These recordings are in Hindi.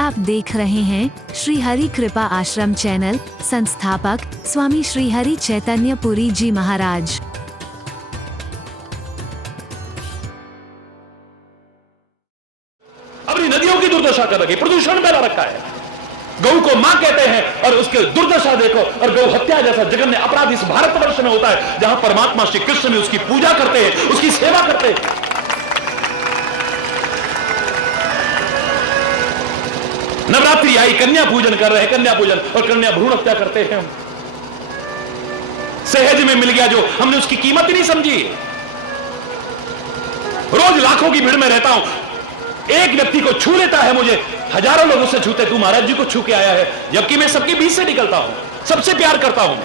आप देख रहे हैं श्री हरि कृपा आश्रम चैनल। संस्थापक स्वामी श्री हरि चैतन्य पुरी जी महाराज। अपनी नदियों की दुर्दशा कर रखी, प्रदूषण फैला रखा है। गौ को मां कहते हैं और उसके दुर्दशा देखो। और गौ हत्या जैसा जघन्य अपराध इस भारतवर्ष में होता है, जहां परमात्मा श्री कृष्ण ने उसकी पूजा करते हैं, उसकी सेवा करते हैं। नवरात्रि आई, कन्या पूजन कर रहे हैं, कन्या पूजन और कन्या भ्रूण हत्या करते हैं। सहज में मिल गया जो, हमने उसकी कीमत ही नहीं समझी। रोज लाखों की भीड़ में रहता हूं, एक व्यक्ति को छू लेता है मुझे, हजारों लोग उससे छूते, तू महाराज जी को छू के आया है, जबकि मैं सबके बीच से निकलता हूं, सबसे प्यार करता हूं।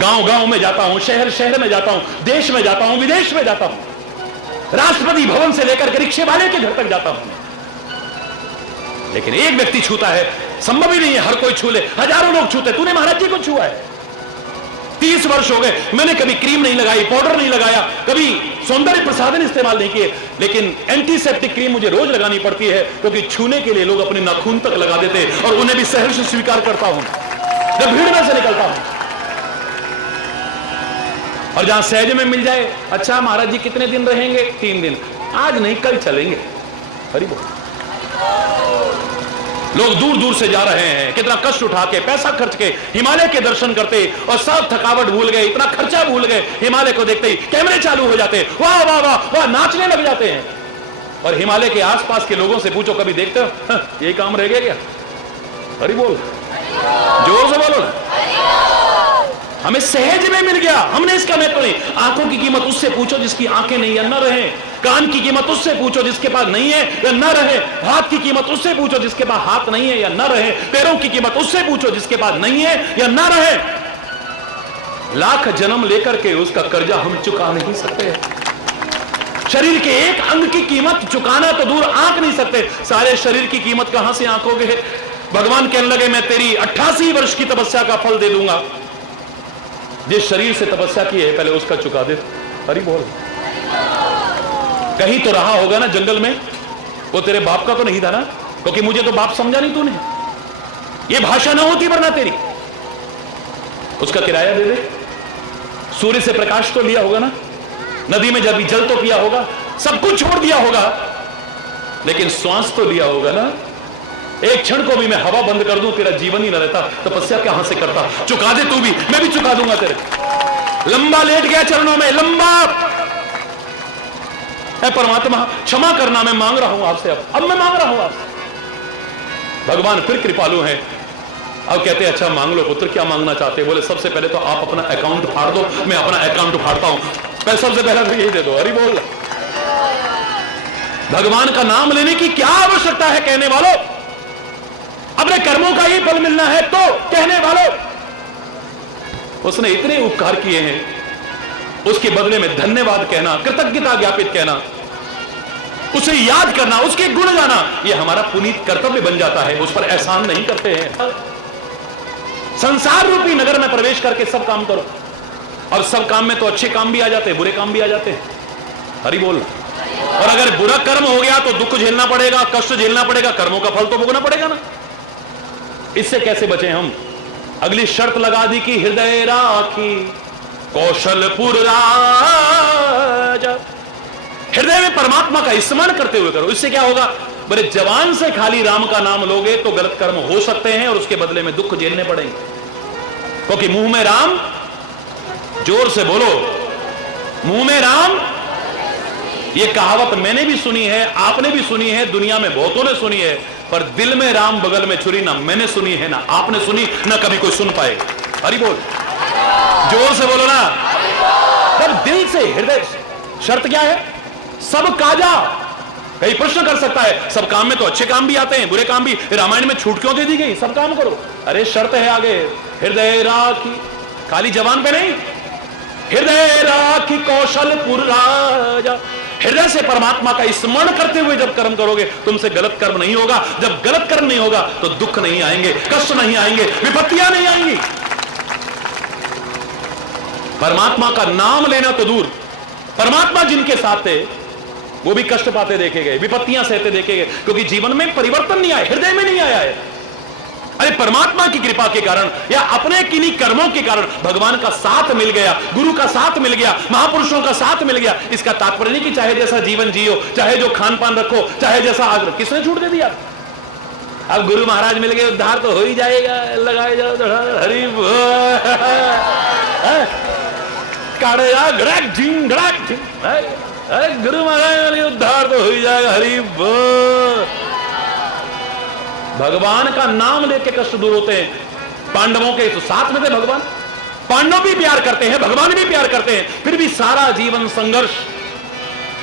गांव गांव में जाता हूं, शहर शहर में जाता हूं, देश में जाता हूं, विदेश में जाता हूं, राष्ट्रपति भवन से लेकर के रिक्शे वाले के घर तक जाता हूं, लेकिन एक व्यक्ति छूता है, संभव ही नहीं है हर कोई छू ले। हजारों लोग छूते, तूने महाराज जी को छुआ है। 30 वर्ष हो गए, मैंने कभी क्रीम नहीं लगाई, पाउडर नहीं लगाया, कभी सौंदर्य प्रसाधन इस्तेमाल नहीं किए, लेकिन एंटीसेप्टिक क्रीम मुझे रोज लगानी पड़ती है, क्योंकि छूने के लिए लोग अपने नाखून तक लगा देते हैं, और उन्हें भी सहर्ष स्वीकार करता हूं जब भीड़ में से निकलता हूं। और जहां सहज में मिल जाए, अच्छा महाराज जी कितने दिन रहेंगे? 3 दिन। आज नहीं, कल चलेंगे। हरि बोल। लोग दूर दूर से जा रहे हैं, कितना कष्ट उठा के, पैसा खर्च के हिमालय के दर्शन करते, और सब थकावट भूल गए, इतना खर्चा भूल गए, हिमालय को देखते ही कैमरे चालू हो जाते, वाह वाह वाह वाह, नाचने लग जाते हैं। और हिमालय के आसपास के लोगों से पूछो, कभी देखते हो ये काम रह गया क्या? अरे बोल, जोर से बोलो ना। हमें सहज में मिल गया, हमने इसका महत्व नहीं। आंखों की कीमत उससे पूछो जिसकी आंखें नहीं है, न रहे। कान की कीमत उससे पूछो जिसके पास नहीं है या न रहे। हाथ की कीमत उससे पूछो जिसके पास हाथ नहीं है या न रहे। पैरों की कीमत उससे पूछो जिसके पास नहीं है या न रहे। लाख जन्म लेकर के उसका कर्जा हम चुका नहीं सकते। शरीर के एक अंग की कीमत चुकाना तो दूर, आंक नहीं सकते, सारे शरीर की कीमत कहां से आंकोगे? भगवान कहने लगे, मैं तेरी 88 वर्ष की तपस्या का फल दे दूंगा, जिस शरीर से तपस्या की है पहले उसका चुका दे। हरि बोल। कहीं तो रहा होगा ना जंगल में, वो तेरे बाप का तो नहीं था ना, क्योंकि मुझे तो बाप समझा नहीं तूने। ये भाषा ना होती वरना तेरी, उसका किराया दे दे। सूर्य से प्रकाश तो लिया होगा ना, नदी में जब जल तो पिया होगा, सब कुछ छोड़ दिया होगा, लेकिन श्वास तो लिया होगा ना। एक क्षण को भी मैं हवा बंद कर दूं, तेरा जीवन ही न रहता, तपस्या कहां से करता? चुका दे तू भी, मैं भी चुका दूंगा तेरे। लंबा लेट गया चरणों में, लंबा। परमात्मा क्षमा करना, मैं मांग रहा हूं आपसे, अब मैं मांग रहा हूं आपसे। भगवान फिर कृपालु हैं, अब कहते हैं अच्छा मांग लो पुत्र, क्या मांगना चाहते? बोले सबसे पहले तो आप अपना अकाउंट फाड़ दो, मैं अपना अकाउंट फाड़ता हूं, पहले सबसे पहले तो यही दे दो। हरि बोल। भगवान का नाम लेने की क्या आवश्यकता है कहने वालों? अपने कर्मों का ही फल मिलना है तो कहने वालों, उसने इतने उपकार किए हैं, उसके बदले में धन्यवाद कहना, कृतज्ञता ज्ञापित कहना, उसे याद करना, उसके गुण गाना, यह हमारा पुनीत कर्तव्य बन जाता है। उस पर एहसान नहीं करते हैं। संसार रूपी नगर में प्रवेश करके सब काम करो, और सब काम में तो अच्छे काम भी आ जाते हैं, बुरे काम भी आ जाते हैं। हरि बोल। और अगर बुरा कर्म हो गया तो दुख झेलना पड़ेगा, कष्ट झेलना पड़ेगा, कर्मों का फल तो भोगना पड़ेगा ना। इससे कैसे बचे हम? अगली शर्त लगा दी कि हृदय राखी कौशलपुर राजा। हृदय में परमात्मा का स्मरण करते हुए करो। इससे क्या होगा? बोले जवान से खाली राम का नाम लोगे तो गलत कर्म हो सकते हैं, और उसके बदले में दुख झेलने पड़ेंगे, क्योंकि मुंह में राम, जोर से बोलो, मुंह में राम। यह कहावत मैंने भी सुनी है, आपने भी सुनी है, दुनिया में बहुतों ने सुनी है, पर दिल में राम बगल में छुरी ना मैंने सुनी है, ना आपने सुनी, ना कभी कोई सुन पाएगा। हरि बोल। जोर से बोलो ना। जब दिल से, हृदय, शर्त क्या है? सब काजा। कई प्रश्न कर सकता है, सब काम में तो अच्छे काम भी आते हैं, बुरे काम भी, रामायण में छूट क्यों दे दी गई? सब काम करो। अरे शर्त है आगे, हृदय राखी, खाली जवान पे नहीं, हृदय राखी कौशलपुर राजा। हृदय से परमात्मा का स्मरण करते हुए जब कर्म करोगे, तुमसे गलत कर्म नहीं होगा। जब गलत कर्म नहीं होगा तो दुख नहीं आएंगे, कष्ट नहीं आएंगे, विपत्तियां नहीं आएंगी। परमात्मा का नाम लेना तो दूर, परमात्मा जिनके साथ थे, वो भी कष्ट पाते देखे गए, विपत्तियां सहते देखे गए, क्योंकि जीवन में परिवर्तन नहीं आया, हृदय में नहीं आया है। अरे परमात्मा की कृपा के कारण या अपने किन्हीं कर्मों के कारण भगवान का साथ मिल गया, गुरु का साथ मिल गया, महापुरुषों का साथ मिल गया। इसका तात्पर्य नहीं कि चाहे जैसा जीवन जियो, चाहे जो खान पान रखो, चाहे जैसा आग्रह, किसने छूट दे दिया? अब गुरु महाराज मिल गए, उद्धार तो हो ही जाएगा, लगाए जाओ हरि गुरु महाराज उद्धार तो हो ही जाएगा, हरि भगवान का नाम लेके कष्ट दूर होते हैं। पांडवों के तो साथ में थे भगवान, पांडव भी प्यार करते हैं, भगवान भी प्यार करते हैं, फिर भी सारा जीवन संघर्ष,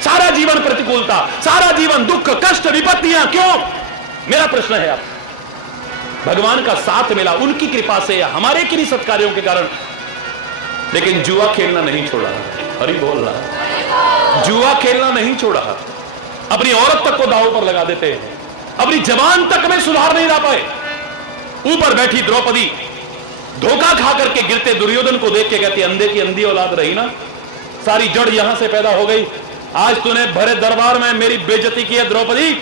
सारा जीवन प्रतिकूलता, सारा जीवन दुख, कष्ट, विपत्तियां, क्यों? मेरा प्रश्न है आप, भगवान का साथ मिला उनकी कृपा से या हमारे किन्हीं सत्कार्यों के कारण, लेकिन जुआ खेलना नहीं छोड़ा। हरि बोल रहा, जुआ खेलना नहीं छोड़ा, अपनी औरत तक को दांव पर लगा देते हैं, अपनी जवान तक में सुधार नहीं ला पाए। ऊपर बैठी द्रौपदी धोखा खा करके गिरते दुर्योधन को देख के कहती, अंधे की अंधी औलाद रही ना, सारी जड़ यहां से पैदा हो गई, आज तूने भरे दरबार में मेरी बेइज्जती की है द्रौपदी,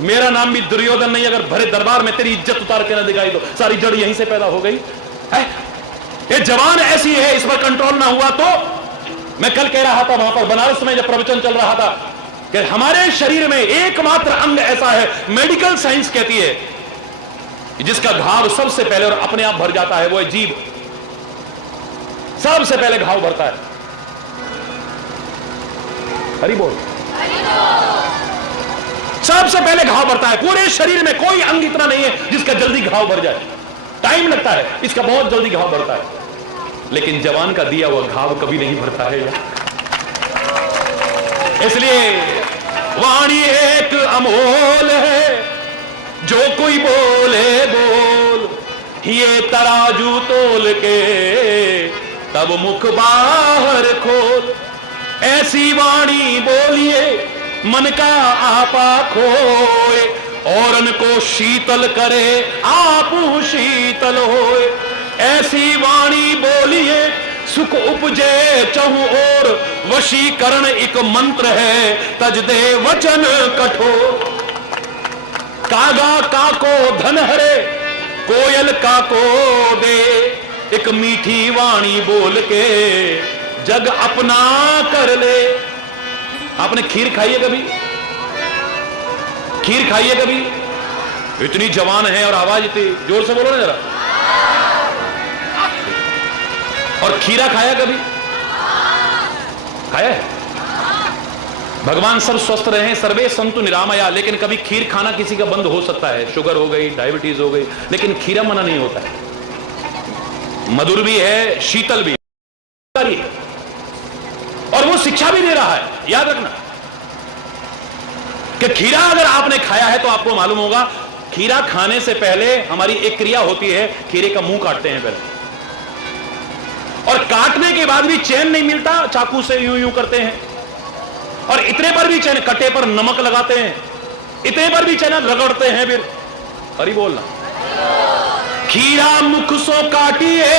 मेरा नाम भी दुर्योधन नहीं, अगर भरे दरबार में तेरी इज्जत उतार के ना दिखाई दो, सारी जड़ यहीं से पैदा हो गई है। ये जवान ऐसी है, इस पर कंट्रोल ना हुआ तो, मैं कल कह रहा था वहां पर बनारस में जब प्रवचन चल रहा था कि हमारे शरीर में एकमात्र अंग ऐसा है, मेडिकल साइंस कहती है, जिसका घाव सबसे पहले और अपने आप भर जाता है, वो है जीभ। सबसे पहले घाव भरता है। हरि बोल। सबसे पहले घाव भरता है। पूरे शरीर में कोई अंग इतना नहीं है जिसका जल्दी घाव भर जाए, टाइम लगता है, इसका बहुत जल्दी घाव भरता है। लेकिन जवान का दिया हुआ घाव कभी नहीं भरता है। इसलिए वाणी एक अमोल है, जो कोई बोले बोल, ये तराजू तोल के तब मुख बाहर खोल। ऐसी वाणी बोलिए मन का आपा खोए, औरन को शीतल करे आप शीतल होए। ऐसी वाणी बोलिए सुख उपजे चहु और, वशीकरण एक मंत्र है तज दे वचन कठोर। कागा काको धन हरे, कोयल काको दे, एक मीठी वाणी बोल के जग अपना कर ले। आपने खीर खाई है कभी? खीर खाई है कभी? इतनी जवान है और आवाज इतनी जोर से बोलो ना जरा। और खीरा खाया कभी? खाया है? भगवान सब स्वस्थ रहे, सर्वे संतु निरामया, लेकिन कभी खीर खाना किसी का बंद हो सकता है, शुगर हो गई, डायबिटीज हो गई, लेकिन खीरा मना नहीं होता है। मधुर भी है, शीतल भी है, और वो शिक्षा भी दे रहा है। याद रखना कि खीरा अगर आपने खाया है तो आपको मालूम होगा, खीरा खाने से पहले हमारी एक क्रिया होती है, खीरे का मुंह काटते हैं पहले, और काटने के बाद भी चैन नहीं मिलता, चाकू से यूं यूं करते हैं, और इतने पर भी चैन, कटे पर नमक लगाते हैं, इतने पर भी चैन रगड़ते हैं। फिर हरि बोलना। खीरा मुख सो काटिए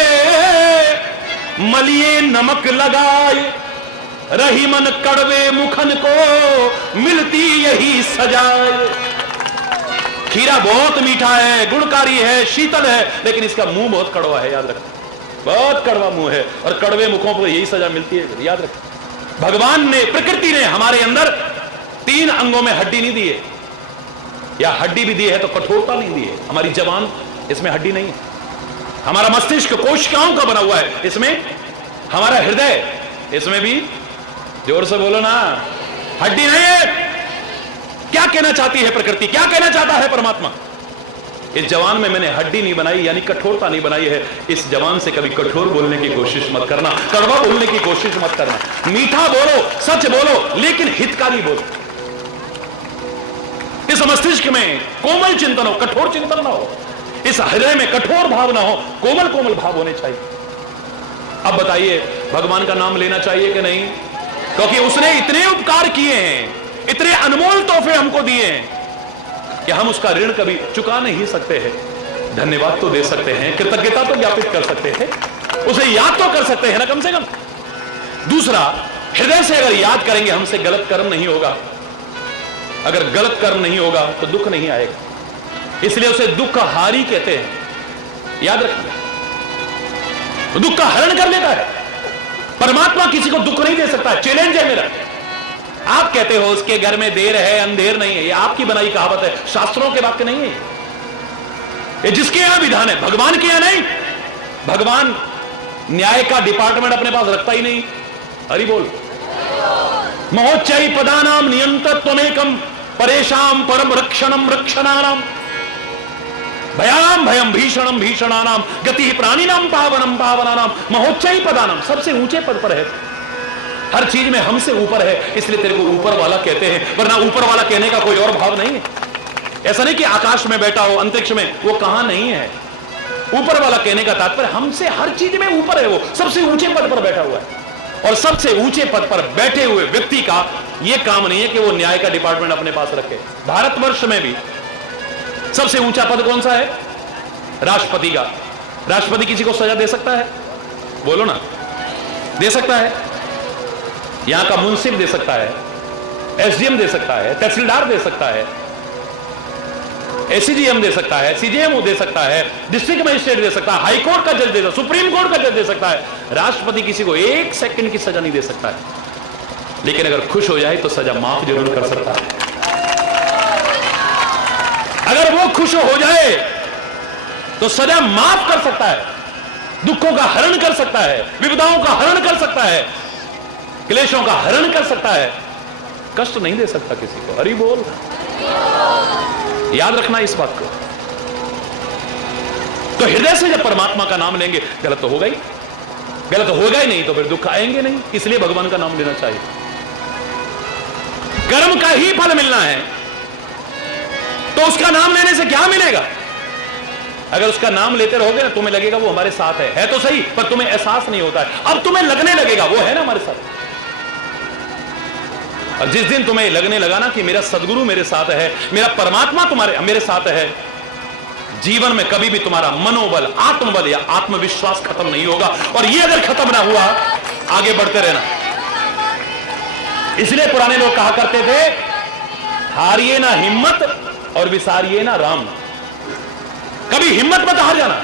मलिए नमक लगाए, रही मन कड़वे मुखन को मिलती यही सजाए। खीरा बहुत मीठा है, गुणकारी है, शीतल है, लेकिन इसका मुंह बहुत कड़वा है। याद रखना, बहुत कड़वा मुंह है, और कड़वे मुखों पर यही सजा मिलती है। याद रखना, भगवान ने, प्रकृति ने हमारे अंदर 3 अंगों में हड्डी नहीं दी है, या हड्डी भी दी है तो कठोरता नहीं दी है। हमारी जबान, इसमें हड्डी नहीं है। हमारा मस्तिष्क कोशिकाओं का बना हुआ है, इसमें हमारा हृदय, इसमें भी जोर से बोलो ना, हड्डी नहीं है। क्या कहना चाहती है प्रकृति, क्या कहना चाहता है परमात्मा? इस जवान में मैंने हड्डी नहीं बनाई, यानी कठोरता नहीं बनाई है। इस जवान से कभी कठोर बोलने की कोशिश मत करना, कड़वा बोलने की कोशिश मत करना। मीठा बोलो, सच बोलो, लेकिन हितकारी बोलो। इस मस्तिष्क में कोमल चिंतन हो, कठोर चिंतन ना हो। इस हृदय में कठोर भाव ना हो, कोमल कोमल भाव होने चाहिए। अब बताइए, भगवान का नाम लेना चाहिए कि नहीं? क्योंकि उसने इतने उपकार किए हैं, इतने अनमोल तोहफे हमको दिए हैं कि हम उसका ऋण कभी चुका नहीं सकते हैं। धन्यवाद तो दे सकते हैं, कृतज्ञता तो ज्ञापित कर सकते हैं, उसे याद तो कर सकते हैं ना कम से कम। दूसरा, हृदय से अगर याद करेंगे हमसे गलत कर्म नहीं होगा, अगर गलत कर्म नहीं होगा तो दुख नहीं आएगा, इसलिए उसे दुख का हारी कहते हैं। याद रखिए, दुख का हरण कर लेता है। परमात्मा किसी को दुख नहीं दे सकता। चैलेंज है मेरा। आप कहते हो उसके घर में देर है अंधेर नहीं है, ये आपकी बनाई कहावत है, शास्त्रों के वाक्य नहीं है। ये जिसके यहां विधान है, भगवान के यहां नहीं। भगवान न्याय का डिपार्टमेंट अपने पास रखता ही नहीं। हरि बोल। महोच्चय पदानाम नियंत्रत्वमेकम परेशान परम रक्षणम रक्षणानाम भयाम भयम भीषणम भीषणानाम गति प्राणिनाम पावनम पावनानाम महोच्चय पदानाम। सबसे ऊंचे पद पर है, हर चीज में हमसे ऊपर है, इसलिए तेरे को ऊपर वाला कहते हैं, वरना ऊपर वाला कहने का कोई और भाव नहीं है। ऐसा नहीं कि आकाश में बैठा हो, अंतरिक्ष में, वो कहां नहीं है। ऊपर वाला कहने का तात्पर्य हमसे हर चीज में ऊपर है, वो सबसे ऊंचे पद पर बैठा हुआ है। और सबसे ऊंचे पद पर बैठे हुए व्यक्ति का यह काम नहीं है कि वो न्याय का डिपार्टमेंट अपने पास रखे। भारतवर्ष में भी सबसे ऊंचा पद कौन सा है? राष्ट्रपति का। राष्ट्रपति किसी को सजा दे सकता है? बोलो ना, दे सकता है। यहां का मुंसिफ दे सकता है, एसडीएम दे सकता है, तहसीलदार दे सकता है, एसीजीएम दे सकता है, सीजीएमओ दे सकता है, डिस्ट्रिक्ट मजिस्ट्रेट दे सकता है, हाई कोर्ट का जज दे सकता है, सुप्रीम कोर्ट का जज दे सकता है। राष्ट्रपति किसी को 1 सेकंड की सजा नहीं दे सकता है, लेकिन अगर खुश हो जाए तो सजा माफ जरूर कर सकता है। अगर वो खुश हो जाए तो सजा माफ कर सकता है, दुखों का हरण कर सकता है, विपदाओं का हरण कर सकता है, क्लेशों का हरण कर सकता है, कष्ट नहीं दे सकता किसी को। हरि बोल। याद रखना इस बात को। तो हृदय से जब परमात्मा का नाम लेंगे, गलत तो होगा ही, गलत तो होगा ही नहीं तो फिर दुख आएंगे नहीं। इसलिए भगवान का नाम लेना चाहिए। कर्म का ही फल मिलना है तो उसका नाम लेने से क्या मिलेगा? अगर उसका नाम लेते रहोगे ना, तुम्हें लगेगा वो हमारे साथ है तो सही, पर तुम्हें एहसास नहीं होता है। अब तुम्हें लगने लगेगा वो है ना हमारे साथ। और जिस दिन तुम्हें लगने लगा ना कि मेरा सदगुरु मेरे साथ है, मेरा परमात्मा मेरे साथ है, जीवन में कभी भी तुम्हारा मनोबल, आत्मबल या आत्मविश्वास खत्म नहीं होगा। और ये अगर खत्म ना हुआ, आगे बढ़ते रहना। इसलिए पुराने लोग कहा करते थे, हारिए ना हिम्मत और विसारिए ना राम। कभी हिम्मत मत हार जाना।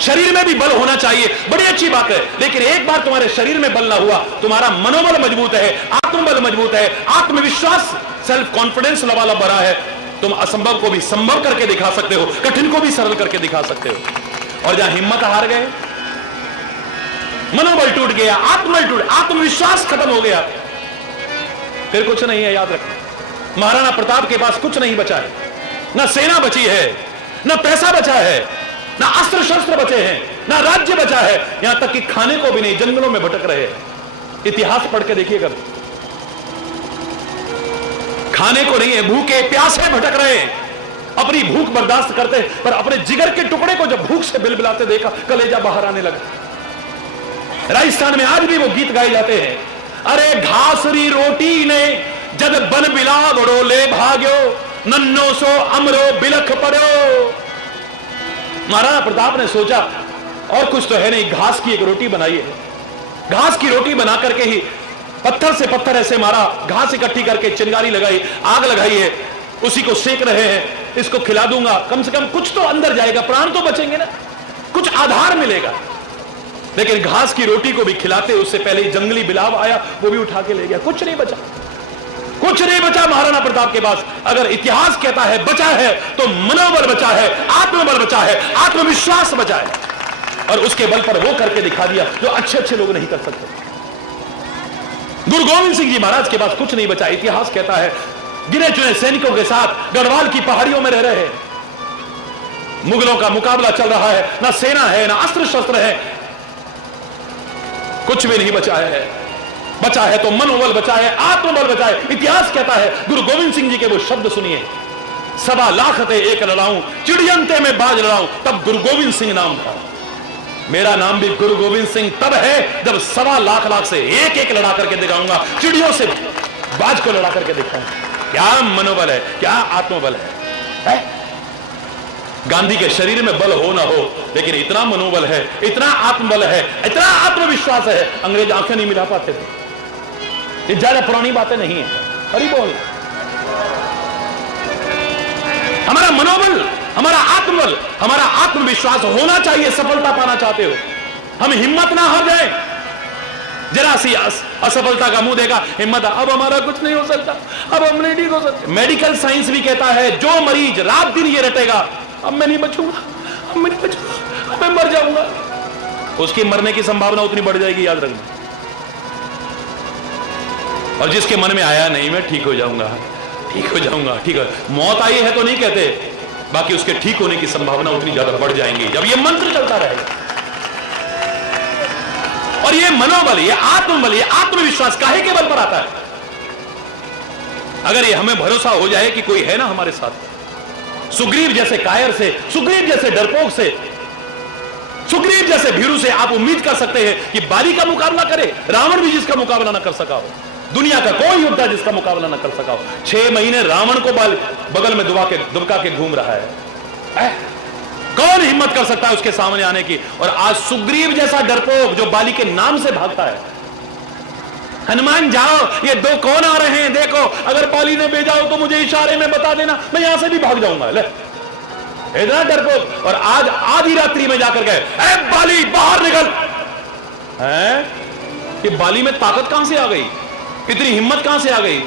शरीर में भी बल होना चाहिए, बड़ी अच्छी बात है, लेकिन एक बार तुम्हारे शरीर में बल ना हुआ, तुम्हारा मनोबल मजबूत है, आत्मबल मजबूत है, आत्मविश्वास, सेल्फ कॉन्फिडेंस वाला बड़ा है, तुम असंभव को भी संभव करके दिखा सकते हो, कठिन को भी सरल करके दिखा सकते हो। और जहां हिम्मत हार गए, मनोबल टूट गया, आत्मविश्वास खत्म हो गया, फिर कुछ नहीं है। याद रखना, महाराणा प्रताप के पास कुछ नहीं बचा है, ना सेना बची है, ना पैसा बचा है, ना अस्त्र शस्त्र बचे हैं, ना राज्य बचा है, यहां तक कि खाने को भी नहीं, जंगलों में भटक रहे हैं। इतिहास पढ़ के देखिएगा, खाने को नहीं है, भूखे प्यासे भटक रहे हैं, अपनी भूख बर्दाश्त करते, पर अपने जिगर के टुकड़े को जब भूख से बिलबिलाते देखा, कलेजा बाहर आने लगा। राजस्थान में आज भी वो गीत गाए जाते हैं, अरे घासरी रोटी ने जद बन बिला बड़ोले भाग्यो, नन्नो सो अमरो बिलख पड़ो। महाराणा प्रताप ने सोचा और कुछ तो है नहीं, घास की एक रोटी बनाई है, घास की रोटी बना करके ही पत्थर से पत्थर ऐसे मारा, घास इकट्ठी करके चिंगारी लगाई, आग लगाई है, उसी को सेक रहे हैं, इसको खिला दूंगा, कम से कम कुछ तो अंदर जाएगा, प्राण तो बचेंगे ना, कुछ आधार मिलेगा। लेकिन घास की रोटी को भी खिलाते उससे पहले ही जंगली बिलाव आया, वो भी उठा के ले गया, कुछ नहीं बचा, कुछ नहीं बचा महाराणा प्रताप के पास। अगर इतिहास कहता है बचा है, तो मनोबल बचा है, आत्मबल बचा है, आत्मविश्वास बचा है, और उसके बल पर वो करके दिखा दिया जो अच्छे अच्छे लोग नहीं कर सकते। गुरु गोविंद सिंह जी महाराज के पास कुछ नहीं बचा। इतिहास कहता है गिने चुने सैनिकों के साथ गढ़वाल की पहाड़ियों में रह रहे हैं, मुगलों का मुकाबला चल रहा है, ना सेना है, ना अस्त्र शस्त्र है, कुछ भी नहीं बचा है। बचा है तो मनोबल बचा है, आत्मबल बचा है। इतिहास कहता है, गुरु गोविंद सिंह जी के वो शब्द सुनिए, 1.25 लाख थे एक लड़ाऊं, चिड़ियंते में बाज लड़ाऊं, तब गुरु गोविंद सिंह नाम था। मेरा नाम भी गुरु गोविंद सिंह तब है जब 1.25 लाख से एक लड़ा करके दिखाऊंगा, चिड़ियों से बाज को लड़ा करके दिखाऊंगा। क्या मनोबल है, क्या आत्मबल है? गांधी के शरीर में बल हो ना हो, लेकिन इतना मनोबल है, इतना आत्मबल है, इतना आत्मविश्वास है, अंग्रेज आंखें नहीं मिला पाते थे। ये ज्यादा पुरानी बातें नहीं है। हरि बोल। हमारा मनोबल, हमारा आत्मबल, हमारा आत्मविश्वास होना चाहिए। सफलता पाना चाहते हो, हम हिम्मत ना हार जाए। जरा सी असफलता का मुंह देगा, हिम्मत, अब हमारा कुछ नहीं हो सकता, अब हम नहीं ठीक हो सकते। मेडिकल साइंस भी कहता है जो मरीज रात दिन ये रटेगा, अब मैं नहीं बचूंगा, अब मैं नहीं बचूंगा, अब मैं मर जाऊंगा, उसकी मरने की संभावना उतनी बढ़ जाएगी, याद रखना। और जिसके मन में आया नहीं मैं ठीक हो जाऊंगा, ठीक हो जाऊंगा, ठीक है, मौत आई है तो नहीं कहते, बाकी उसके ठीक होने की संभावना उतनी ज्यादा बढ़ जाएंगी जब ये मंत्र चलता रहेगा। और ये मनोबल, ये आत्मबल, ये आत्मविश्वास काहे के बल पर आता है? अगर ये हमें भरोसा हो जाए कि कोई है ना हमारे साथ। सुग्रीव जैसे कायर से, सुग्रीव जैसे डरपोक से, सुग्रीव जैसे भीरू से आप उम्मीद कर सकते हैं कि बाली का मुकाबला करे। रावण भी जिसका मुकाबला ना कर सका हो, दुनिया का कोई योद्धा जिसका मुकाबला ना कर सका हो, 6 महीने रावण को बगल में दुबका के घूम रहा है। कौन हिम्मत कर सकता है उसके सामने आने की? और आज सुग्रीव जैसा डरपोक जो बाली के नाम से भागता है, हनुमान जाओ, ये 2 कौन आ रहे हैं देखो, अगर बाली ने भेजा हो तो मुझे इशारे में बता देना, मैं यहां से भी भाग जाऊंगा। ले इतना डरपोक, और आज आधी रात्रि में जाकर गए, ए बाली बाहर निकल। है कि बाली में ताकत कहां से आ गई, इतनी हिम्मत कहां से आ गई?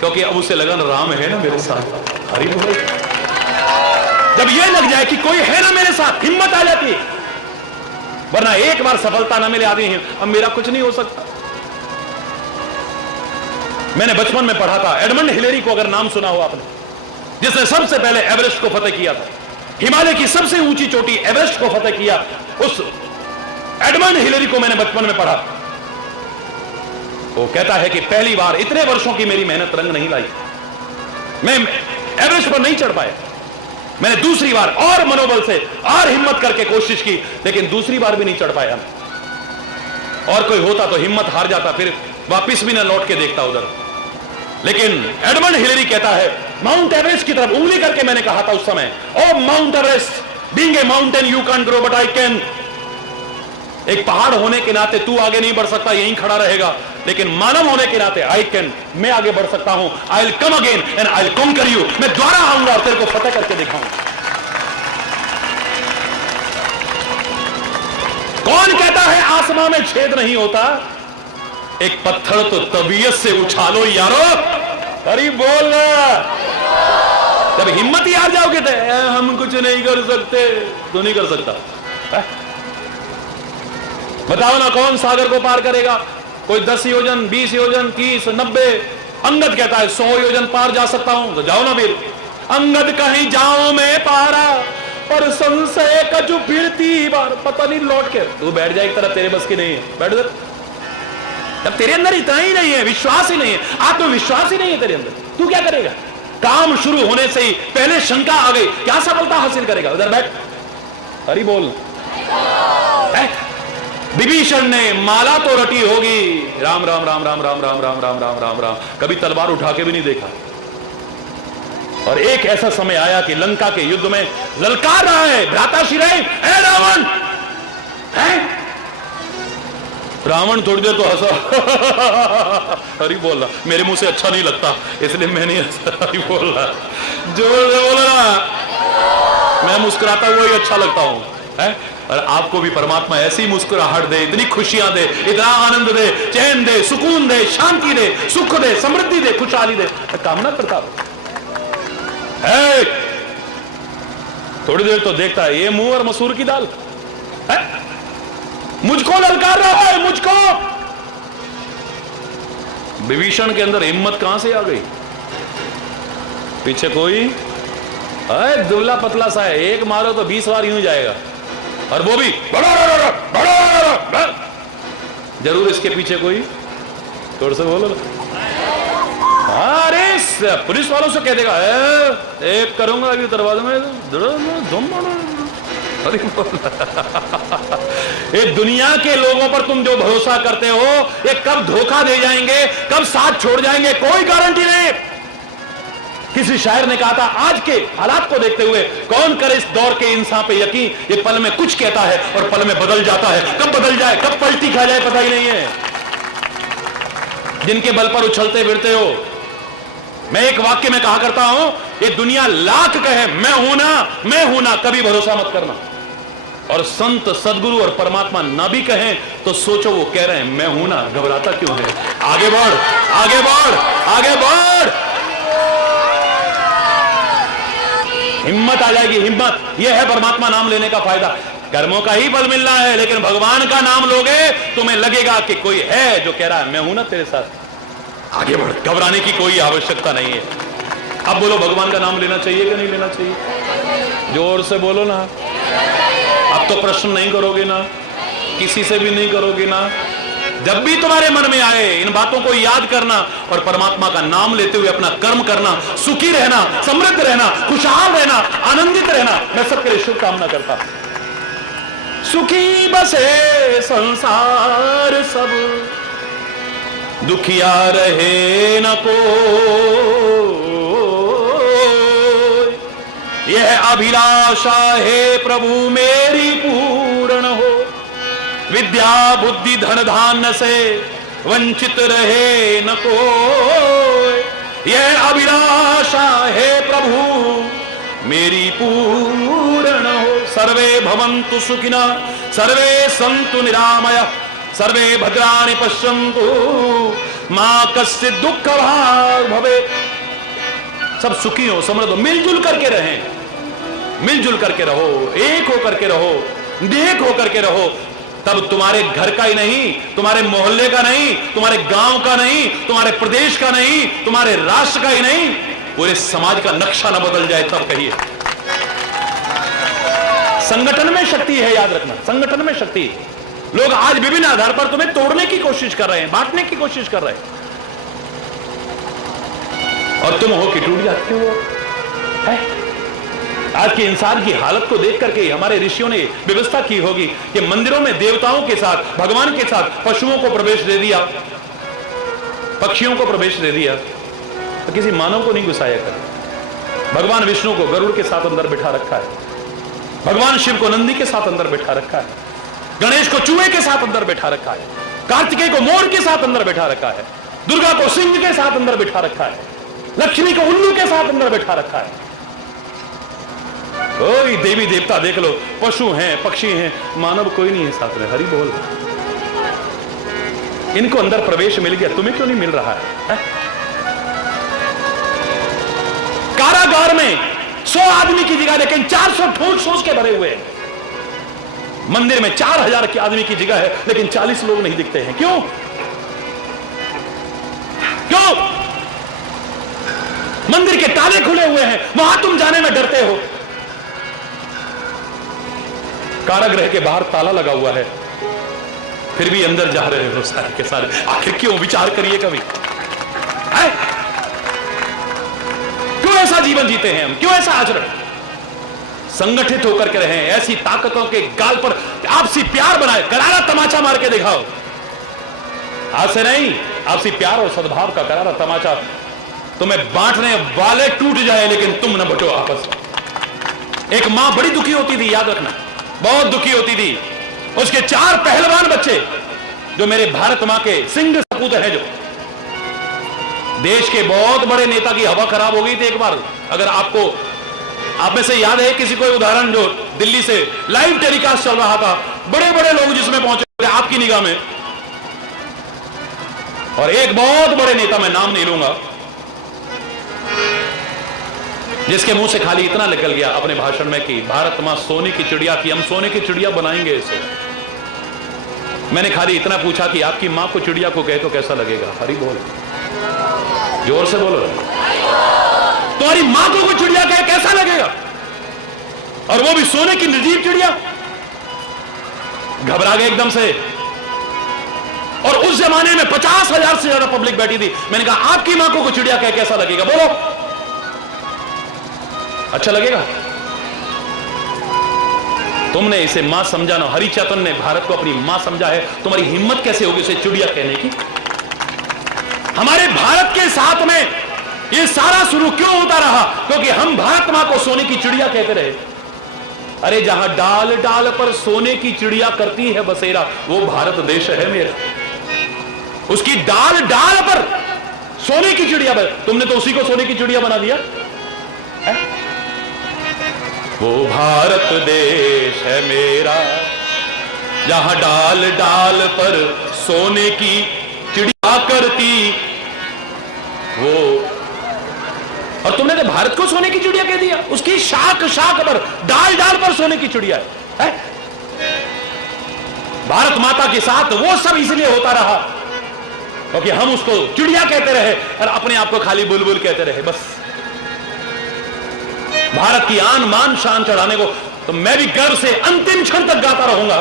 क्योंकि अब उसे लगा राम है ना मेरे साथ। हरि बोल। जब यह लग जाए कि कोई है ना मेरे साथ, हिम्मत आ जाती है। वरना एक बार सफलता ना मिले आदमी, अब मेरा कुछ नहीं हो सकता। मैंने बचपन में पढ़ा था, एडमंड हिलेरी को अगर नाम सुना हो आपने, जिसने सबसे पहले एवरेस्ट को फतेह किया था, हिमालय की सबसे ऊंची चोटी एवरेस्ट को फतेह किया, उस एडमंड हिलेरी को मैंने बचपन में पढ़ा। वो कहता है कि पहली बार इतने वर्षों की मेरी मेहनत रंग नहीं लाई, मैं एवरेस्ट पर नहीं चढ़ पाया। मैंने दूसरी बार और मनोबल से और हिम्मत करके कोशिश की, लेकिन दूसरी बार भी नहीं चढ़ पाया। और कोई होता तो हिम्मत हार जाता, फिर वापिस भी ना लौट के देखता उधर। लेकिन एडमंड हिलेरी कहता है, माउंट एवरेस्ट की तरफ उंगली करके मैंने कहा था उस समय, O mount Everest, being a mountain you can grow but I can. एक पहाड़ होने के नाते तू आगे नहीं बढ़ सकता, यहीं खड़ा रहेगा, लेकिन मानव होने के नाते आई कैन, मैं आगे बढ़ सकता हूं। I will come again and I will conquer you, मैं दोबारा आऊंगा और तेरे को फतेह करके दिखाऊंगा। कौन कहता है आसमां में छेद नहीं होता? एक पत्थर तो तबीयत से उछालो यारो, अरे बोल। जब हिम्मत ही हार जाओगे तो हम कुछ नहीं कर सकते, तो नहीं कर सकता। बताओ ना कौन सागर को पार करेगा? कोई 10 योजन, 20 योजन, 30, 90। अंगद कहता है 100 योजन पार जा सकता हूं, तो जाओ ना वीर। अंगद कहीं जाऊं मैं पारा, पर संशय कछु फिरती बार, पता नहीं लौट के। तू बैठ जाए, एक तरह तेरे बस की नहीं है, बैठ जा। जब तेरे अंदर इतना ही नहीं है, विश्वास ही नहीं है, आत्मविश्वास ही नहीं है तेरे अंदर, तू क्या करेगा? काम शुरू होने से ही पहले शंका आ गई, क्या सफलता हासिल करेगा? उधर बैठ, हरि बोल। विभीषण ने माला तो रटी होगी, राम राम राम राम राम राम राम राम राम राम राम, कभी तलवार उठा के भी नहीं देखा। और एक ऐसा समय आया कि लंका के युद्ध में ललकार रहा है, भ्राता शिराई, ए रावण है। रावण थोड़ी देर तो हंसा, हरि बोल रहा, मेरे मुंह से अच्छा नहीं लगता इसलिए मैं नहीं हंसा, हरि बोल रहा, जोर से बोल रहा, मैं मुस्कुराता हुआ ही अच्छा लगता हूं, है? और आपको भी परमात्मा ऐसी मुस्कुराहट दे, इतनी खुशियां दे, इतना आनंद दे, चैन दे, सुकून दे, शांति दे, सुख दे, समृद्धि दे, खुशहाली दे, कामना करता हूं। थोड़ी देर तो देखता है ये मुंह और मसूर की दाल है? मुझको ललकार रहा है, मुझको। विभीषण के अंदर हिम्मत कहां से आ गई? पीछे कोई दुबला पतला सा है, एक मारो तो 20 बार यूं जाएगा, और वो भी बड़ा जरूर इसके पीछे कोई, थोड़ा सा बोलो। अरे पुलिस वालों से कह देगा, एक करूंगा अभी दरवाजे में। ये दुनिया के लोगों पर तुम जो भरोसा करते हो, ये कब धोखा दे जाएंगे, कब साथ छोड़ जाएंगे, कोई गारंटी नहीं। किसी शायर ने कहा था, आज के हालात को देखते हुए कौन करे इस दौर के इंसान पे यकीन, ये पल में कुछ कहता है और पल में बदल जाता है, कब बदल जाए, कब पलटी खा जाए पता ही नहीं है। जिनके बल पर उछलते फिरते हो, मैं एक वाक्य में कहा करता हूं, ये दुनिया लाख कहे मैं हूं ना, कभी भरोसा मत करना। और संत सदगुरु और परमात्मा ना भी कहें तो सोचो वो कह रहे हैं मैं हूं ना, घबराता क्यों है? आगे बढ़, आगे बढ़, आगे बढ़। हिम्मत आ जाएगी, हिम्मत। यह है परमात्मा नाम लेने का फायदा। कर्मों का ही फल मिलना है, लेकिन भगवान का नाम लोगे तुम्हें लगेगा कि कोई है जो कह रहा है मैं हूं ना तेरे साथ। आगे बढ़, घबराने की कोई आवश्यकता नहीं है। अब बोलो, भगवान का नाम लेना चाहिए कि नहीं लेना चाहिए? जोर से बोलो ना। अब तो प्रश्न नहीं करोगे ना, किसी से भी नहीं करोगे ना। जब भी तुम्हारे मन में आए इन बातों को याद करना और परमात्मा का नाम लेते हुए अपना कर्म करना, सुखी रहना, समृद्ध रहना, खुशहाल रहना, आनंदित रहना। मैं सबके लिए शुभकामना करता। सुखी बसे संसार सब, दुखिया रहे न को, यह अभिलाषा है प्रभु मेरी पूर्ण हो। विद्या बुद्धि धन धान्य से वंचित रहे न कोई, यह अभिलाषा है प्रभु मेरी पूर्ण हो। सर्वे भवन्तु सुखिनः, सर्वे सन्तु निरामयः, सर्वे भद्राणि पश्यन्तु मा कश्चित् दुःख भाग् भवेत्। सब सुखी हो, समृद्ध हो, मिलजुल करके रहें, मिलजुल करके रहो, एक होकर के रहो, नेक होकर के रहो। तब तुम्हारे घर का ही नहीं, तुम्हारे मोहल्ले का नहीं, तुम्हारे गांव का नहीं, तुम्हारे प्रदेश का नहीं, तुम्हारे राष्ट्र का ही नहीं, पूरे समाज का नक्शा न बदल जाए। तब कहिए संगठन में शक्ति है, याद रखना, संगठन में शक्ति है। लोग आज विभिन्न आधार पर तुम्हें तोड़ने की कोशिश कर रहे हैं, बांटने की कोशिश कर रहे हैं, और तुम हो कि टूट जाते हो। आज के इंसान की हालत को देख करके हमारे ऋषियों ने व्यवस्था की होगी कि मंदिरों में देवताओं के साथ, भगवान के साथ पशुओं को प्रवेश दे दिया, पक्षियों को प्रवेश दे दिया, तो किसी मानव को नहीं घुसाया कर। भगवान विष्णु को गरुड़ के साथ अंदर बिठा रखा है, भगवान शिव को नंदी के साथ अंदर बिठा रखा है, गणेश को चूहे के साथ अंदर बिठा रखा है, कार्तिकेय को मोर के साथ अंदर बिठा रखा है, दुर्गा को सिंह के साथ अंदर बिठा रखा है, लक्ष्मी को उल्लू के साथ अंदर बिठा रखा है। कोई देवी देवता देख लो, पशु हैं, पक्षी हैं, मानव कोई नहीं है साथ में। हरि बोल। इनको अंदर प्रवेश मिल गया, तुम्हें क्यों नहीं मिल रहा है? कारागार में 100 आदमी की जगह लेकिन 400 ठोस ठोस के भरे हुए हैं। मंदिर में 4000 के आदमी की जगह है लेकिन 40 लोग नहीं दिखते हैं। क्यों? क्यों? मंदिर के ताले खुले हुए हैं, वहां तुम जाने में डरते हो। कारागृह के बाहर ताला लगा हुआ है, फिर भी अंदर जा रहे हो सारे के सारे। आखिर क्यों? विचार करिए कभी। क्यों ऐसा जीवन जीते हैं हम? क्यों ऐसा आचरण? संगठित होकर के रहें, ऐसी ताकतों के गाल पर आपसी प्यार बनाए, करारा तमाचा मार के दिखाओ। आज से नहीं, आपसी प्यार और सद्भाव का करारा तमाचा। तुम्हें बांटने वाले टूट जाए लेकिन तुम न बटो आपस में। एक मां बड़ी दुखी होती थी, याद रखना, बहुत दुखी होती थी। उसके 4 पहलवान बच्चे जो मेरे भारत मां के सिंह सपूत हैं, जो देश के बहुत बड़े नेता की हवा खराब हो गई थी एक बार। अगर आपको, आप में से याद है किसी कोई उदाहरण जो दिल्ली से लाइव टेलीकास्ट चल रहा था, बड़े बड़े लोग जिसमें पहुंचे थे आपकी निगाह में, और एक बहुत बड़े नेता, मैं नाम नहीं लूंगा, जिसके मुंह से खाली इतना निकल गया अपने भाषण में कि भारत मां सोने की चिड़िया थी, हम सोने की चिड़िया बनाएंगे इसे। मैंने खाली इतना पूछा कि आपकी मां को चिड़िया को कहे तो कैसा लगेगा? हरि बोल, जोर से बोलो। तुम्हारी मां को कोई चिड़िया कहे कैसा लगेगा? और वो भी सोने की निर्जीव चिड़िया। घबरा गए एकदम से। और उस जमाने में 50,000 से ज्यादा पब्लिक बैठी थी। मैंने कहा आपकी मां को कोई चिड़िया कहे कैसा लगेगा? बोलो, अच्छा लगेगा? तुमने इसे मां समझा ना, हरि चैतन्य ने भारत को अपनी मां समझा है, तुम्हारी हिम्मत कैसे होगी उसे चिड़िया कहने की? हमारे भारत के साथ में ये सारा शुरू क्यों होता रहा? क्योंकि हम भारत मां को सोने की चिड़िया कहते रहे। अरे जहां डाल डाल पर सोने की चिड़िया करती है बसेरा, वो भारत देश है मेरा। उसकी डाल डाल पर सोने की चिड़िया तुमने तो उसी को सोने की चिड़िया बना दिया है? वो भारत देश है मेरा जहां डाल डाल पर सोने की चिड़िया करती वो, और तुमने तो भारत को सोने की चिड़िया कह दिया। उसकी शाख शाख पर डाल डाल पर सोने की चिड़िया है? भारत माता के साथ वो सब इसलिए होता रहा क्योंकि हम उसको चिड़िया कहते रहे और अपने आप को खाली बुलबुल कहते रहे। बस भारत की आन मान शान चढ़ाने को तो मैं भी गर्व से अंतिम क्षण तक गाता रहूंगा।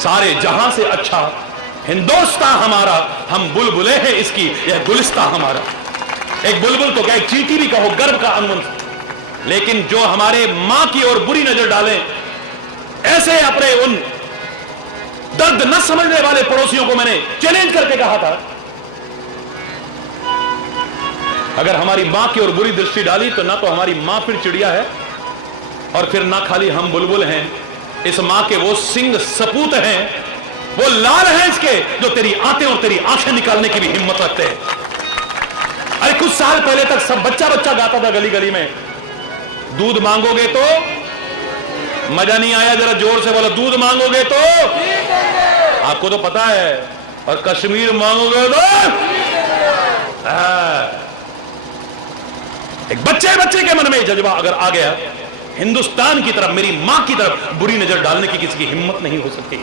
सारे जहां से अच्छा हिंदुस्तान हमारा, हम बुलबुले हैं इसकी, यह गुलिस्ता हमारा। एक बुलबुल तो क्या, एक चींटी भी कहो, गर्व का अनमन। लेकिन जो हमारे मां की ओर बुरी नजर डालें, ऐसे अपने उन दर्द न समझने वाले पड़ोसियों को मैंने चैलेंज करके कहा था, अगर हमारी मां की ओर बुरी दृष्टि डाली तो ना तो हमारी मां फिर चिड़िया है और फिर ना खाली हम बुलबुल हैं, इस मां के वो सिंह सपूत हैं, वो लाल हैं इसके, जो तेरी आंतें और तेरी आंखें निकालने की भी हिम्मत रखते हैं। अरे कुछ साल पहले तक सब बच्चा बच्चा गाता था गली गली में, दूध मांगोगे तो, मजा नहीं आया? जरा जोर से बोलो, दूध मांगोगे तो आपको तो पता है, और कश्मीर मांगोगे तो एक बच्चे बच्चे के मन में जज्बा अगर आ गया, हिंदुस्तान की तरफ, मेरी मां की तरफ बुरी नजर डालने की किसी की हिम्मत नहीं हो सकती।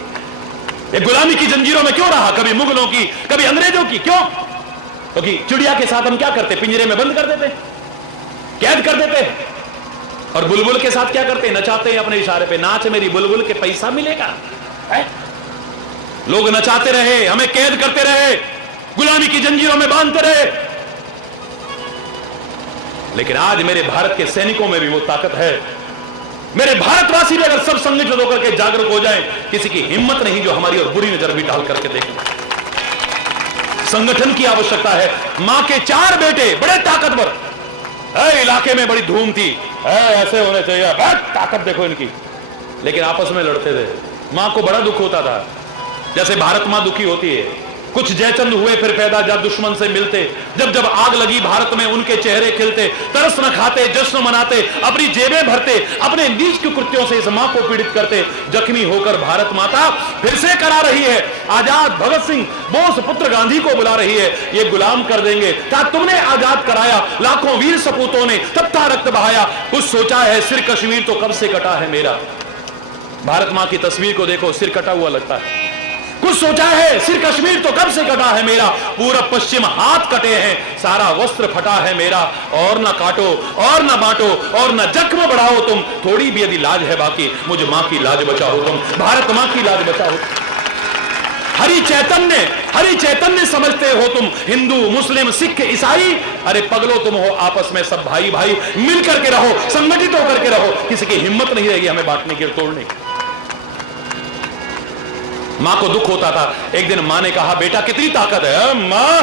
ये गुलामी की जंजीरों में क्यों रहा, कभी मुगलों की, कभी अंग्रेजों की, क्यों? क्योंकि चिड़िया के साथ हम क्या करते, पिंजरे में बंद कर देते, कैद कर देते, और बुलबुल के साथ क्या करते, नचाते हैं अपने इशारे पे, नाच मेरी बुलबुल के पैसा मिलेगा है? लोग नचाते रहे, हमें कैद करते रहे, गुलामी की जंजीरों में बांधते रहे। लेकिन आज मेरे भारत के सैनिकों में भी वो ताकत है, मेरे भारतवासी भी अगर सब संगठित होकर के जागरूक हो जाएं, किसी की हिम्मत नहीं जो हमारी और बुरी नजर भी डाल करके देखे। संगठन की आवश्यकता है। मां के 4 बेटे बड़े ताकतवर, इलाके में बड़ी धूम थी, ऐसे होने चाहिए, ताकत देखो इनकी, लेकिन आपस में लड़ते थे। मां को बड़ा दुख होता था, जैसे भारत मां दुखी होती है। कुछ जयचंद हुए फिर पैदा, जब दुश्मन से मिलते, जब जब आग लगी भारत में उनके चेहरे खिलते, तरस न खाते, जश्न मनाते, अपनी जेबें भरते, अपने नीच के कृत्यों से इस मां को पीड़ित करते। जख्मी होकर भारत माता फिर से करा रही है, आजाद भगत सिंह बोस पुत्र गांधी को बुला रही है, ये गुलाम कर देंगे। क्या तुमने आजाद कराया, लाखों वीर सपूतों ने तब था रक्त बहाया, कुछ सोचा है सिर कश्मीर तो कब से कटा है मेरा। भारत मां की तस्वीर को देखो, सिर कटा हुआ लगता है। कुछ सोचा है सिर कश्मीर तो कब से कटा है मेरा, पूरब पश्चिम हाथ कटे हैं, सारा वस्त्र फटा है मेरा। और ना काटो और ना बांटो और ना जख्म बढ़ाओ तुम, थोड़ी भी यदि लाज है बाकी, मुझ मां की लाज बचाओ तुम, भारत मां की लाज बचाओ। हरि चैतन्य समझते हो तुम, हिंदू मुस्लिम सिख ईसाई, अरे पगलो तुम हो आपस में सब भाई भाई, मिल करके रहो, संगठित होकर के रहो, किसी की हिम्मत नहीं रहेगी हमें बांटने की, तोड़ने की। मां को दुख होता था। एक दिन मां ने कहा, बेटा कितनी ताकत है मां?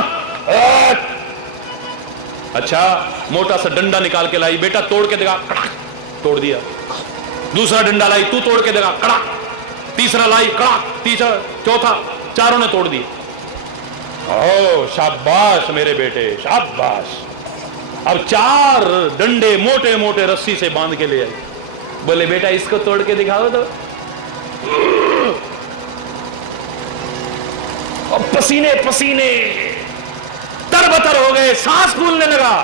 अच्छा, मोटा सा डंडा निकाल के लाई, बेटा तोड़ के देगा, कड़ाक, तोड़ दिया। दूसरा डंडा लाई, तू तोड़ के देगा, कड़ाक, तीसरा लाई, कड़ाक, तीसरा, चौथा, चारों ने तोड़ दिया। ओ शाबाश मेरे बेटे, शाबाश। अब 4 डंडे मोटे मोटे रस्सी से बांध के ले आए, बोले बेटा इसको तोड़ के दिखाओ तो। और पसीने पसीने तरबतर हो गए, सांस फूलने लगा।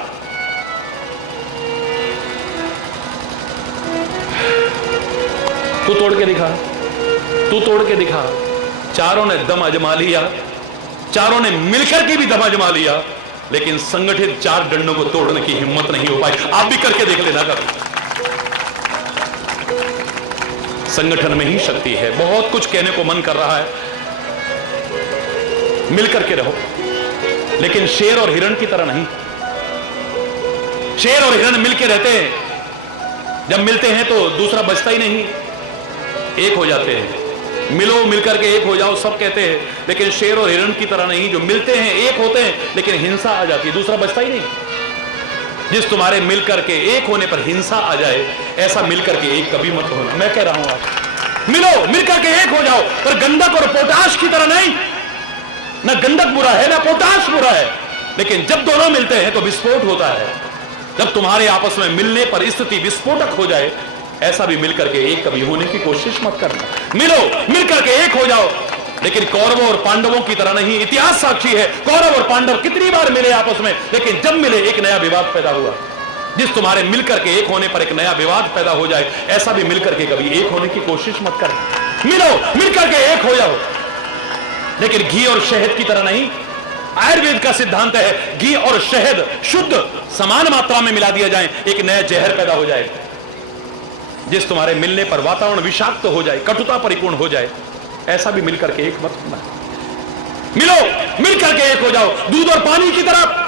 तू तोड़ के दिखा, तू तोड़ के दिखा। चारों ने दम आजमा लिया, चारों ने मिलकर के भी दम आजमा लिया, लेकिन संगठित 4 डंडों को तोड़ने की हिम्मत नहीं हो पाई। आप भी करके देख लेना कर। संगठन में ही शक्ति है। बहुत कुछ कहने को मन कर रहा है, मिलकर के रहो, लेकिन शेर और हिरण की तरह नहीं। शेर और हिरण मिलकर रहते हैं, जब मिलते हैं तो दूसरा बचता ही नहीं, एक हो जाते हैं। मिलो, मिलकर के एक हो जाओ सब कहते हैं, लेकिन शेर और हिरण की तरह नहीं, जो मिलते हैं एक होते हैं, लेकिन हिंसा आ जाती है, दूसरा बचता ही नहीं। जिस तुम्हारे मिलकर के एक होने पर हिंसा आ जाए, ऐसा मिलकर के एक कभी मत होना। मैं कह रहा हूं आप मिलो, मिलकर के एक हो जाओ, पर गंधक और पोटाश की तरह नहीं। ना गंधक बुरा है ना पोटाश बुरा है, लेकिन जब दोनों मिलते हैं तो विस्फोट होता है। जब तुम्हारे आपस में मिलने पर स्थिति विस्फोटक हो जाए, ऐसा भी मिलकर के एक कभी होने की कोशिश मत करना। मिलो, मिलकर के एक हो जाओ, लेकिन कौरवों और पांडवों की तरह नहीं। इतिहास साक्षी है, कौरव और पांडव कितनी बार मिले आपस में, लेकिन जब मिले एक नया विवाद पैदा हुआ। जिस तुम्हारे मिलकर के एक होने पर एक नया विवाद पैदा हो जाए, ऐसा भी मिलकर के कभी एक होने की कोशिश मत करना। मिलो, मिलकर के एक हो जाओ, लेकिन घी और शहद की तरह नहीं। आयुर्वेद का सिद्धांत है घी और शहद शुद्ध समान मात्रा में मिला दिया जाए, एक नया जहर पैदा हो जाए। जिस तुम्हारे मिलने पर वातावरण विषाक्त हो जाए, कटुता परिपूर्ण हो जाए, ऐसा भी मिलकर के एक मत होना। मिलो, मिलकर के एक हो जाओ। दूध और पानी की तरह।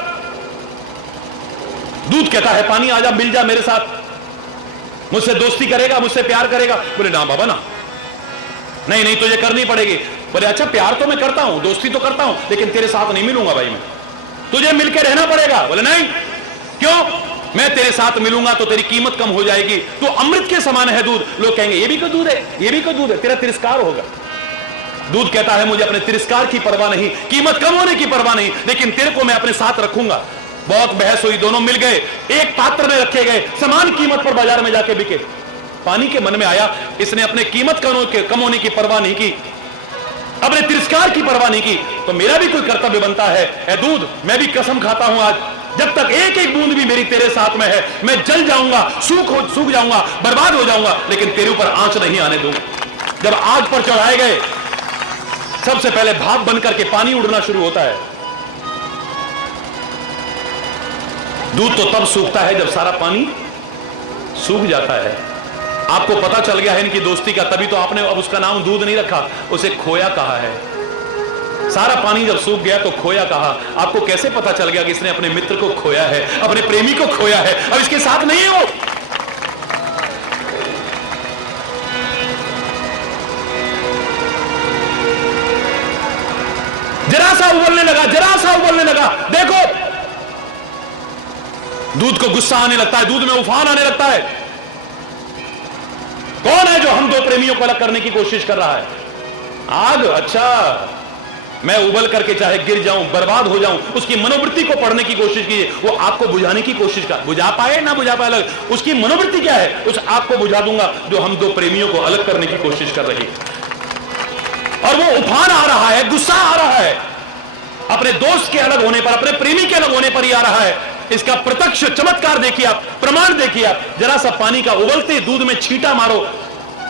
दूध कहता है पानी आजा, मिल जा मेरे साथ, मुझसे दोस्ती करेगा, मुझसे प्यार करेगा। बोले ना बाबा ना, नहीं नहीं तुझे करनी पड़ेगी। बोले अच्छा प्यार तो मैं करता हूं, दोस्ती तो करता हूं, लेकिन तेरे साथ नहीं मिलूंगा भाई, मैं तुझे मिलकर रहना पड़ेगा। बोले नहीं, क्यों? मैं तेरे साथ मिलूंगा तो तेरी कीमत कम हो जाएगी, तो अमृत के समान है दूध। लोग कहेंगे ये भी कोई दूध है, ये भी कोई दूध है, तेरा तिरस्कार होगा। दूध कहता है मुझे अपने तिरस्कार की परवाह नहीं, कीमत कम होने की परवाह नहीं, लेकिन तेरे को मैं अपने साथ रखूंगा। बहुत बहस हुई, दोनों मिल गए, एक पात्र में रखे गए, समान कीमत पर बाजार में जाके बिके। पानी के मन में आया, इसने अपने कीमत कम होने की परवाह नहीं की, अपने तिरस्कार की परवाह नहीं की, तो मेरा भी कोई कर्तव्य बनता है। ए दूध, मैं भी कसम खाता हूं आज, जब तक एक एक बूंद भी मेरी तेरे साथ में है, मैं जल जाऊंगा, सूख जाऊंगा, बर्बाद हो जाऊंगा, लेकिन तेरे ऊपर आंच नहीं आने दूंगा। जब आग पर चढ़ाए गए, सबसे पहले भाप बनकर के पानी उड़ना शुरू होता है। दूध तो तब सूखता है जब सारा पानी सूख जाता है। आपको पता चल गया है इनकी दोस्ती का, तभी तो आपने अब उसका नाम दूध नहीं रखा, उसे खोया कहा है। सारा पानी जब सूख गया तो खोया कहा। आपको कैसे पता चल गया कि इसने अपने मित्र को खोया है, अपने प्रेमी को खोया है, अब इसके साथ नहीं हो? जरा सा उबलने लगा, जरा सा उबलने लगा, देखो दूध को गुस्सा आने लगता है, दूध में उफान आने लगता है। कौन है जो हम दो प्रेमियों को अलग करने की कोशिश कर रहा है? आग। अच्छा, मैं उबल करके चाहे गिर जाऊं, बर्बाद हो जाऊं, उसकी मनोवृत्ति को पढ़ने की कोशिश कीजिए। वो आग को बुझाने की कोशिश कर, बुझा पाए ना बुझा पाए अलग, उसकी मनोवृत्ति क्या है, उस आग को बुझा दूंगा जो हम दो प्रेमियों को अलग करने की कोशिश कर रही है। और वो उफान आ रहा है, गुस्सा आ रहा है, अपने दोस्त के अलग होने पर, अपने प्रेमी के अलग होने पर ही आ रहा है। इसका प्रत्यक्ष चमत्कार देखिए आप, प्रमाण देखिए आप। जरा सा पानी का उबलते दूध में छींटा मारो,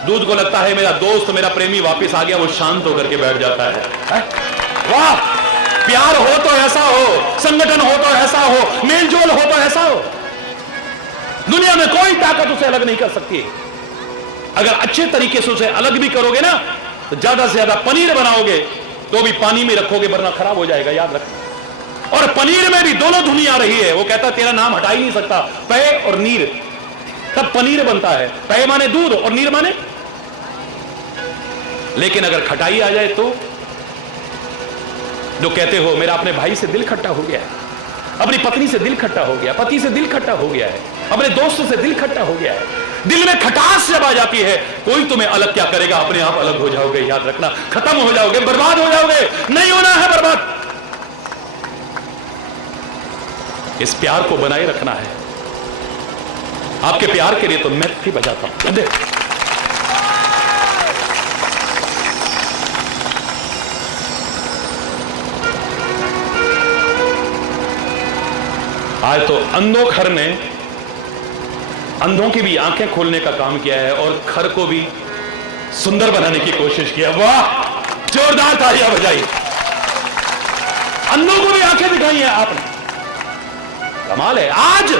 दूध को लगता है मेरा दोस्त, मेरा प्रेमी वापस आ गया, वो शांत होकर के बैठ जाता है। वाह, प्यार हो तो ऐसा हो, संगठन हो तो ऐसा हो, मेलजोल हो तो ऐसा हो। दुनिया में कोई ताकत उसे अलग नहीं कर सकती। अगर अच्छे तरीके से उसे अलग भी करोगे ना, तो ज्यादा से ज्यादा पनीर बनाओगे तो भी पानी में रखोगे, वरना खराब हो जाएगा, याद रखना। और पनीर में भी दोनों धुनी आ रही है। वो कहता तेरा नाम हटा ही नहीं सकता, पय और नीर, तब पनीर बनता है। पय माने दूध और नीर माने, लेकिन अगर खटाई आ जाए तो, जो कहते हो मेरा अपने भाई से दिल खट्टा हो गया है, अपनी पत्नी से दिल खट्टा हो गया, पति से दिल खट्टा हो गया है, अपने दोस्त से दिल खट्टा हो गया है, दिल में खटास जब आ जाती है, कोई तुम्हें अलग क्या करेगा, अपने आप अलग हो जाओगे, याद रखना। खत्म हो जाओगे, बर्बाद हो जाओगे, नहीं होना है बर्बाद। इस प्यार को बनाए रखना है। आपके प्यार के लिए तो मैं भी बजाता हूं। आज तो अंधों खर ने अंधों की भी आंखें खोलने का काम किया है और खर को भी सुंदर बनाने की कोशिश किया। वाह, जोरदार तालियां बजाई। अंधों को भी आंखें दिखाई है आपने, कमाल है। आज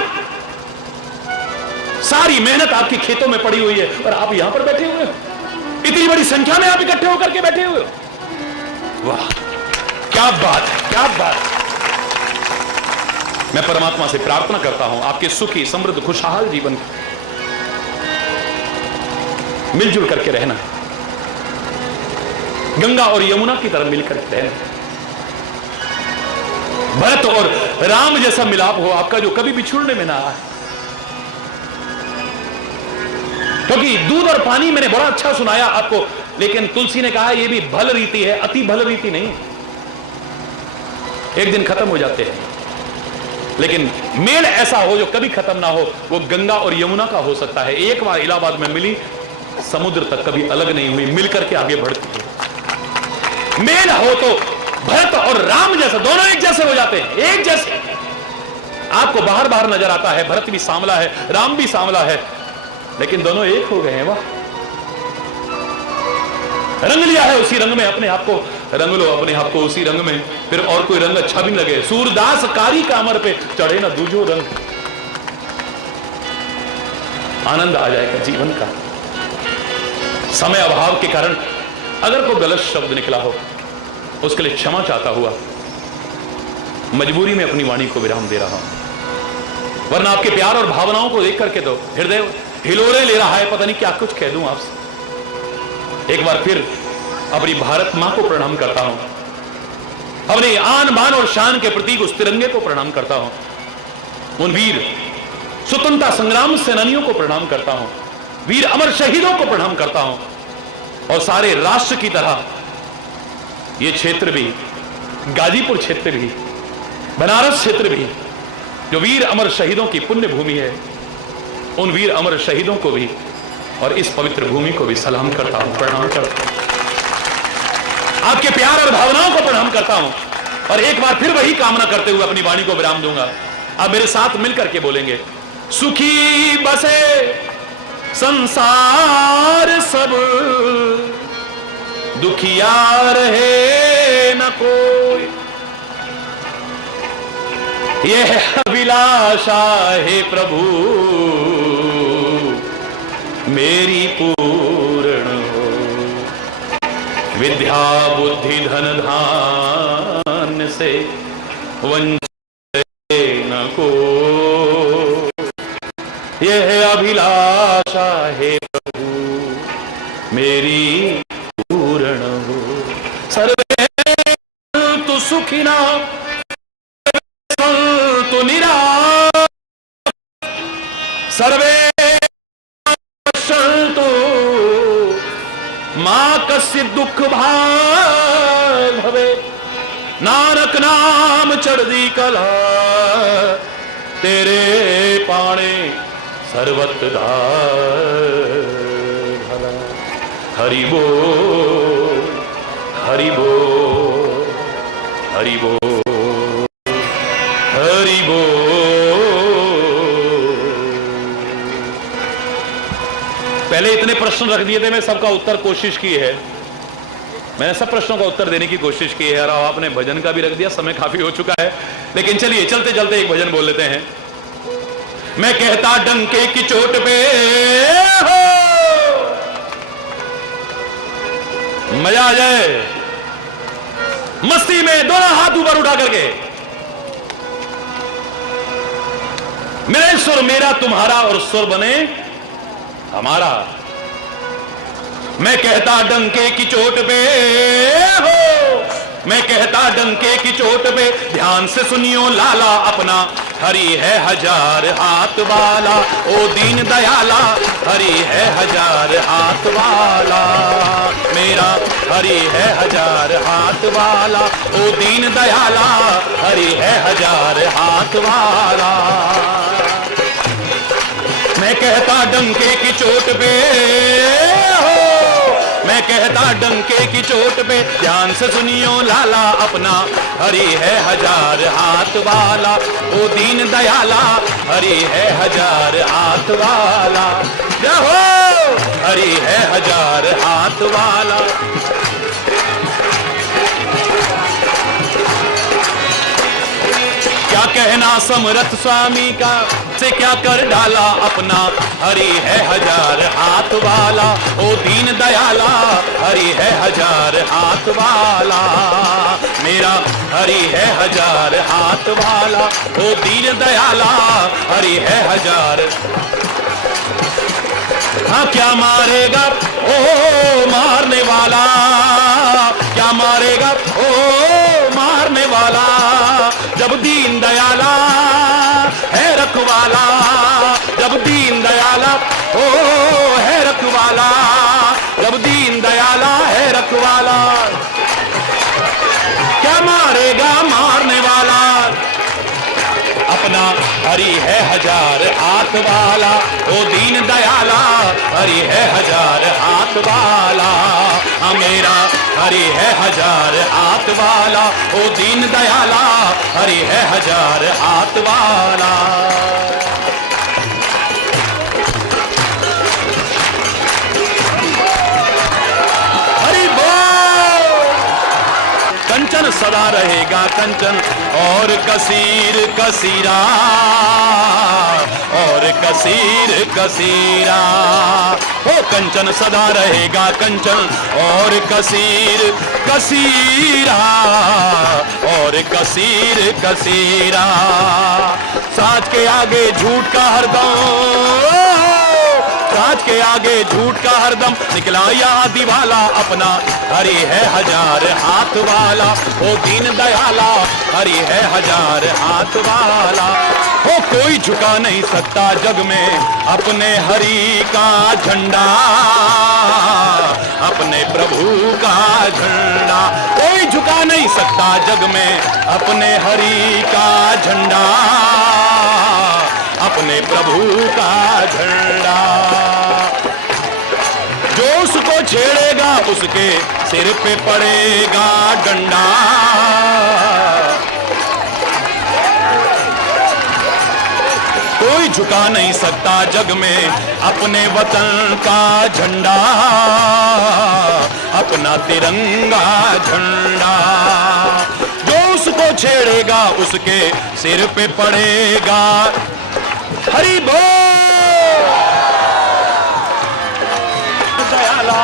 सारी मेहनत आपकी खेतों में पड़ी हुई है और आप यहां पर बैठे हुए हो, इतनी बड़ी संख्या में आप इकट्ठे होकर के बैठे हुए हो। वाह, क्या बात है, क्या बात है। मैं परमात्मा से प्रार्थना करता हूं आपके सुखी, समृद्ध, खुशहाल जीवन मिलजुल करके रहना, गंगा और यमुना की तरह मिलकर रहना, भरत और राम जैसा मिलाप हो आपका जो कभी बिछुड़ने में ना आए। क्योंकि दूध और पानी मैंने बड़ा अच्छा सुनाया आपको, लेकिन तुलसी ने कहा यह भी भल रीति है, अति भल रीति नहीं। एक दिन खत्म हो जाते हैं। लेकिन मेल ऐसा हो जो कभी खत्म ना हो, वो गंगा और यमुना का हो सकता है। एक बार इलाहाबाद में मिली, समुद्र तक कभी अलग नहीं हुई, मिलकर के आगे बढ़ती है। मेल हो तो भरत और राम जैसा, दोनों एक जैसे हो जाते हैं, एक जैसे। आपको बाहर बाहर नजर आता है, भरत भी सांवला है, राम भी सांवला है, लेकिन दोनों एक हो गए हैं। वाह, रंग लिया है उसी रंग में, अपने आप को रंग लो, अपने आप को उसी रंग में, फिर और कोई रंग अच्छा भी लगे। सूरदास कारी कामर पे चढ़े ना दूजो रंग, आनंद आ जाएगा जीवन का। समय अभाव के कारण अगर कोई गलत शब्द निकला हो, उसके लिए क्षमा चाहता हुआ मजबूरी में अपनी वाणी को विराम दे रहा हूं, वरना आपके प्यार और भावनाओं को देख करके तो हृदय हिलोरे ले रहा है, पता नहीं क्या कुछ कह दूं आपसे। एक बार फिर अपनी भारत मां को प्रणाम करता हूं, अपने आन बान और शान के प्रतीक उस तिरंगे को प्रणाम करता हूं, उन वीर स्वतंत्रता संग्राम सेनानियों को प्रणाम करता हूं, वीर अमर शहीदों को प्रणाम करता हूं, और सारे राष्ट्र की तरह ये क्षेत्र भी, गाजीपुर क्षेत्र भी, बनारस क्षेत्र भी, जो वीर अमर शहीदों की पुण्य भूमि है, उन वीर अमर शहीदों को भी और इस पवित्र भूमि को भी सलाम करता हूं, प्रणाम करता हूं, आपके प्यार और भावनाओं को प्रणाम करता हूं। और एक बार फिर वही कामना करते हुए अपनी वाणी को विराम दूंगा। आप मेरे साथ मिलकर के बोलेंगे, सुखी बसे संसार सब, दुखिया रहे न कोई, यह अभिलाषा है प्रभु मेरी पूर्ण हो, विद्या बुद्धि धन धान्य से वंचित न को, यह अभिलाषा है प्रभु मेरी पूर्ण हो। सर्वे तु सुखिना सन्तु निरामया, सर्वे पश्यन्तु मा कस्य दुख भाग भवे, नानक नाम चढ़दी कला, तेरे पाणे सर्वत्र भला। हरि बोल, हरि बोल, हरि बोल, हरि बोल। पहले इतने प्रश्न रख दिए थे, मैं सबका उत्तर कोशिश की है, मैंने सब प्रश्नों का उत्तर देने की कोशिश की है, और आपने भजन का भी रख दिया, समय काफी हो चुका है। लेकिन चलिए चलते चलते एक भजन बोल लेते हैं। मैं कहता डंके की चोट पे हो, मजा आ जाए मस्ती में, दोनों हाथ ऊपर उठा करके, मेरे सुर मेरा तुम्हारा और सुर बने हमारा। मैं कहता डंके की चोट पे हो, मैं कहता डंके की चोट पे, ध्यान से सुनियो लाला अपना, हरि है हजार हाथ वाला, ओ दीन दयाला, हरि है हजार हाथ वाला, मेरा हरि है हजार हाथ वाला, ओ दीन दयाला, हरि है हजार हाथ वाला। मैं कहता डंके की चोट पे हो, मैं कहता डंके की चोट पे, ध्यान से सुनियो लाला अपना, हरि है हजार हाथ वाला, ओ दीन दयाला, हरि है हजार हाथ वाला, जहो हरि है हजार हाथ वाला। क्या कहना समरथ स्वामी का, से क्या कर डाला अपना, हरि है हजार हाथ वाला, ओ दीन दयाला, हरि है हजार हाथ वाला, मेरा हरि है हजार हाथ वाला, ओ दीन दयाला, हरि है हजार। हाँ क्या मारेगा ओ मारने वाला, क्या मारेगा ओ मारने वाला, जब दीन दयाला है रखवाला, जब दीन दयाला ओ है रखवाला, जब दीन दयाला है रखवाला, क्या मारेगा मारने वाला, अपना हरि है हजार हाथ वाला, ओ दीन दयाला, हरि है हजार हाथ वाला। मेरा हरि है हजार हाथ वाला, ओ दीन दयाला, हरि है हजार हाथ वाला। हरि बोल। कंचन सदा रहेगा कंचन और कसीर कसीरा, और कसीर कसीरा। ओ कंचन सदा रहेगा कंचन और कसीर कसीरा, और कसीर कसीरा। साच के आगे झूठ का हरदम, साच के आगे झूठ का हरदम निकला या दीवाला, अपना हरि है हजार हाथ वाला, ओ दीन दयाला, हरि है हजार हाथ वाला। ओ कोई झुका नहीं सकता जग में अपने हरि का झंडा, अपने प्रभु का झंडा। कोई झुका नहीं सकता जग में अपने हरि का झंडा, अपने प्रभु का झंडा। जो उसको छेड़ेगा उसके सिर पे पड़ेगा डंडा। कोई झुका नहीं सकता जग में अपने वतन का झंडा, अपना तिरंगा झंडा। जो उसको छेड़ेगा उसके सिर पे पड़ेगा। हरि बोल। दयाला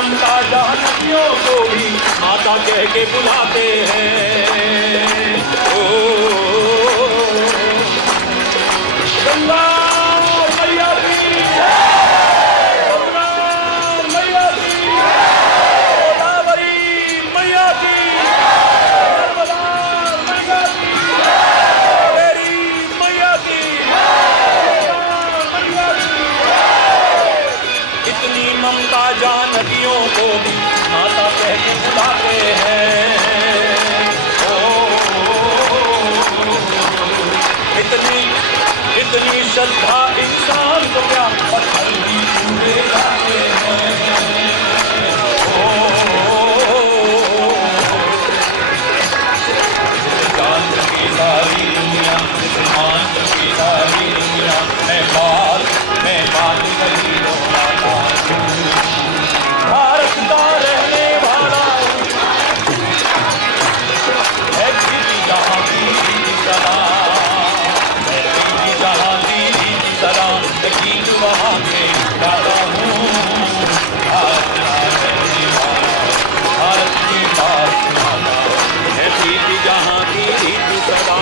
ममता जानकियों को भी माता कह के बुलाते हैं। ओ गंगा मैया की, गंगा मैया की, गोदावरी मैया की, नर्मदा मैया की, कावेरी मैया की, मैया की। इतनी ममता जानकियों को भी माता कह के बुलाते हैं। इतनी श्रद्धा इंसान को क्या पत्थर भी छूने जाते हैं। चांद की सारी दुनिया, आंच की सारी दुनिया, मैं बात कही हो माता हूँ। भारत का रहने वाला है दीदी जहाँ की सदा, है दीदी जहाँ दीदी की सदा, गीत वहाँ के गाता हूँ। भारत का रहने वाला, भारत की बात सुनाता, है दीदी जहाँ दीदी की सदा।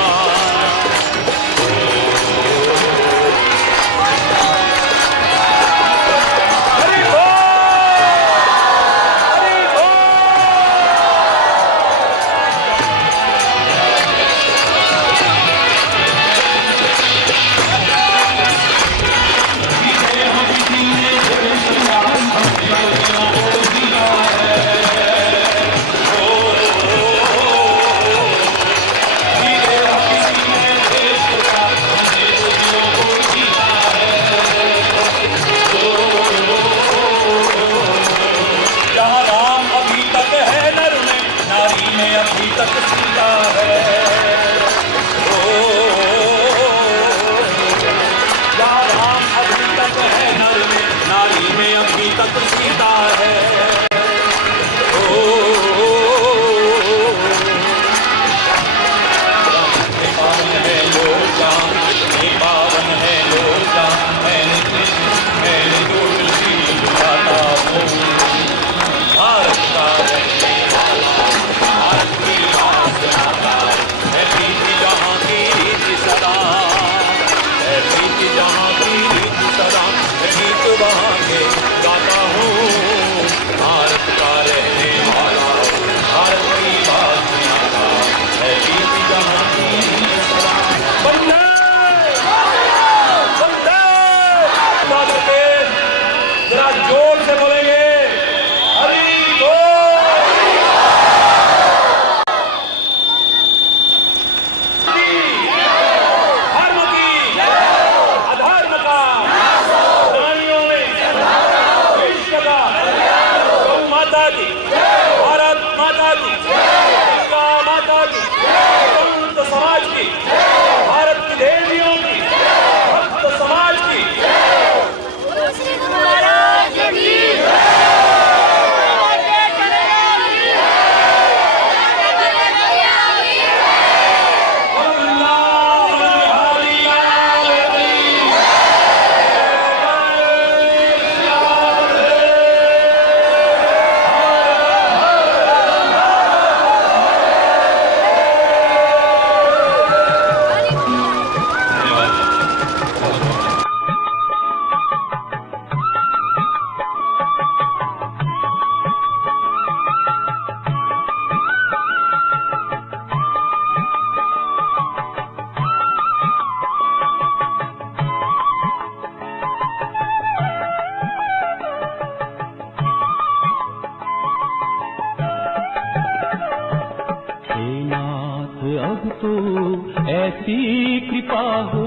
ऐसी कृपा हो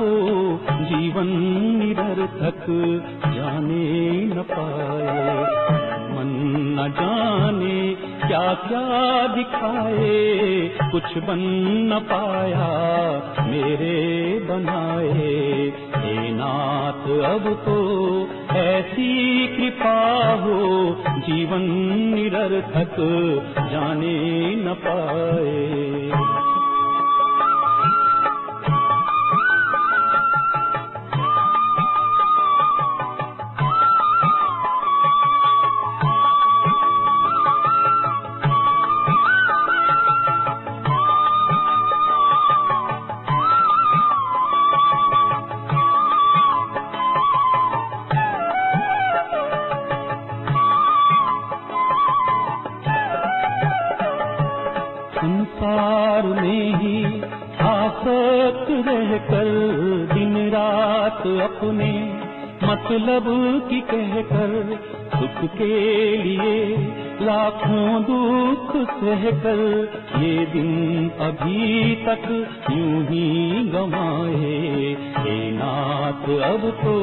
जीवन निरर्थक जाने न पाए, मन न जाने क्या क्या दिखाए, कुछ बन न पाया मेरे बनाए। हे नाथ अब तो ऐसी कृपा हो जीवन निरर्थक जाने न पाए। अपने मतलब की कहकर सुख के लिए लाखों दुख सहकर ये दिन अभी तक यूं ही गंवाए। हे नाथ अब तो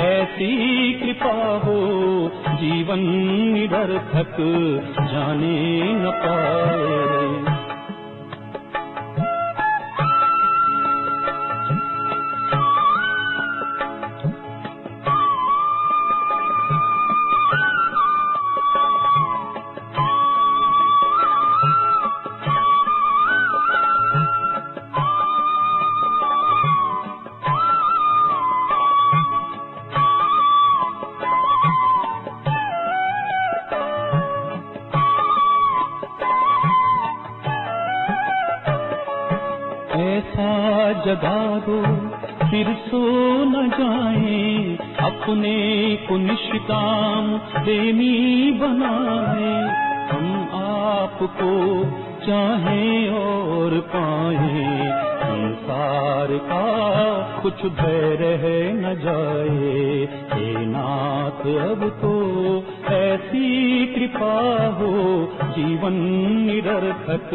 ऐसी कृपा हो जीवन निरर्थक जाने न पाए। ऐसा जगा दो फिर सो न जाए, अपने को निष्काम प्रेमी बनाए। हम आपको चाहें और पाए, संसार का कुछ भय रह न जाए। हे नाथ अब तो ऐसी कृपा हो जीवन निरर्थक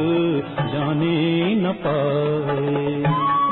जाने न पाए।